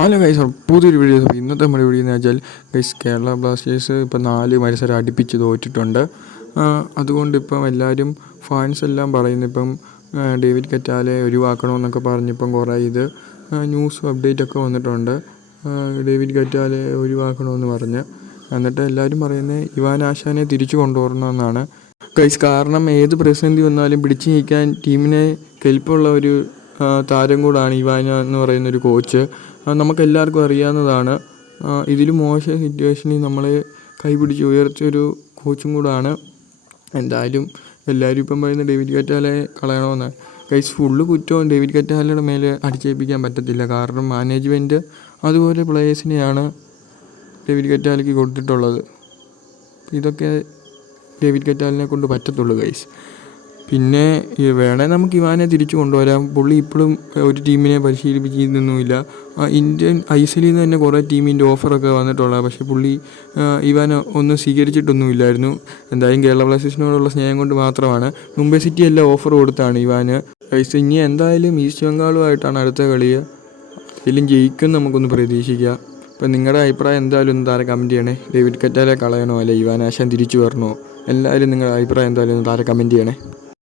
Hello guys, പുതിയൊരു video. ഇന്നത്തെ നമ്മുടെ വീഡിയോ എന്ന് വെച്ചാൽ ഗൈസ്, കേരള ബ്ലാസ്റ്റേഴ്സ് ഇപ്പം 4 മത്സരം അടുപ്പിച്ച് തോറ്റിട്ടുണ്ട്. അതുകൊണ്ട് ഇപ്പം എല്ലാവരും ഫാൻസ് എല്ലാം പറയുന്നു ഇപ്പം ഡേവിഡ് കറ്റാലെ ഒഴിവാക്കണമെന്നൊക്കെ പറഞ്ഞിപ്പം കുറേ ന്യൂസും അപ്ഡേറ്റൊക്കെ വന്നിട്ടുണ്ട്. ഡേവിഡ് കറ്റാലെ ഒഴിവാക്കണമെന്ന് പറഞ്ഞ് എന്നിട്ട് എല്ലാവരും പറയുന്നത് ഇവാൻ ആശാനെ തിരിച്ചു കൊണ്ടുവരണമെന്നാണ് ഗൈസ്. കാരണം ഏത് പ്രതിസന്ധി വന്നാലും പിടിച്ചു നീക്കാൻ ടീമിനെ കെൽപ്പുള്ള ഒരു താരം കൂടാണ് ഇവാൻ എന്ന് പറയുന്നൊരു കോച്ച്. നമുക്കെല്ലാവർക്കും അറിയാവുന്നതാണ്. ഇതിലും മോശം സിറ്റുവേഷനിൽ നമ്മളെ കൈപിടിച്ച് ഉയർത്തിയൊരു കോച്ചും കൂടാണ്. എന്തായാലും എല്ലാവരും ഇപ്പം പറയുന്നത് ഡേവിഡ് കറ്റാലെ കളയണമെന്ന്. ഗൈസ്, ഫുള്ള് കുറ്റവും ഡേവിഡ് കറ്റാലയുടെ മേലെ അടിച്ചേൽപ്പിക്കാൻ പറ്റത്തില്ല. കാരണം മാനേജ്മെൻറ്റ് അതുപോലെ പ്ലേയേഴ്സിനെയാണ് ഡേവിഡ് കറ്റാലയ്ക്ക് കൊടുത്തിട്ടുള്ളത്. ഇതൊക്കെ ഡേവിഡ് കറ്റാലിനെ കൊണ്ട് പറ്റത്തുള്ളൂ ഗൈസ്. പിന്നെ വേണേൽ നമുക്ക് ഇവാനെ തിരിച്ചു കൊണ്ടുവരാം. പുള്ളി ഇപ്പോഴും ഒരു ടീമിനെ പരിശീലിപ്പിച്ചിരുന്നൊന്നുമില്ല. ഇന്ത്യൻ ISL നിന്ന് തന്നെ കുറേ ടീമിൻ്റെ ഓഫറൊക്കെ വന്നിട്ടുള്ളത്. പക്ഷേ പുള്ളി ഇവാൻ ഒന്നും സ്വീകരിച്ചിട്ടൊന്നുമില്ലായിരുന്നു. എന്തായാലും കേരള ബ്ലാസ്റ്റേഴ്സിനോടുള്ള സ്നേഹം കൊണ്ട് മാത്രമാണ്. മുംബൈ സിറ്റി എല്ലാം ഓഫർ കൊടുത്താണ് ഇവാന്. ഗൈസ്, ഇനി എന്തായാലും ഈസ്റ്റ് ബംഗാളുമായിട്ടാണ് അടുത്ത കളി. അതിലും ജയിക്കും നമുക്കൊന്ന് പ്രതീക്ഷിക്കാം. അപ്പം നിങ്ങളുടെ അഭിപ്രായം എന്തായാലും ഒന്ന് താഴെ കമൻറ്റ് ചെയ്യണേ. ഡേവിഡ് കറ്റാലെ കളയണോ അല്ലെ ഇവാൻ ആശാൻ തിരിച്ചു വരണോ? എല്ലാവരും നിങ്ങളുടെ അഭിപ്രായം എന്തായാലും ഒന്ന് താഴെ കമൻറ്റ് ചെയ്യണേ.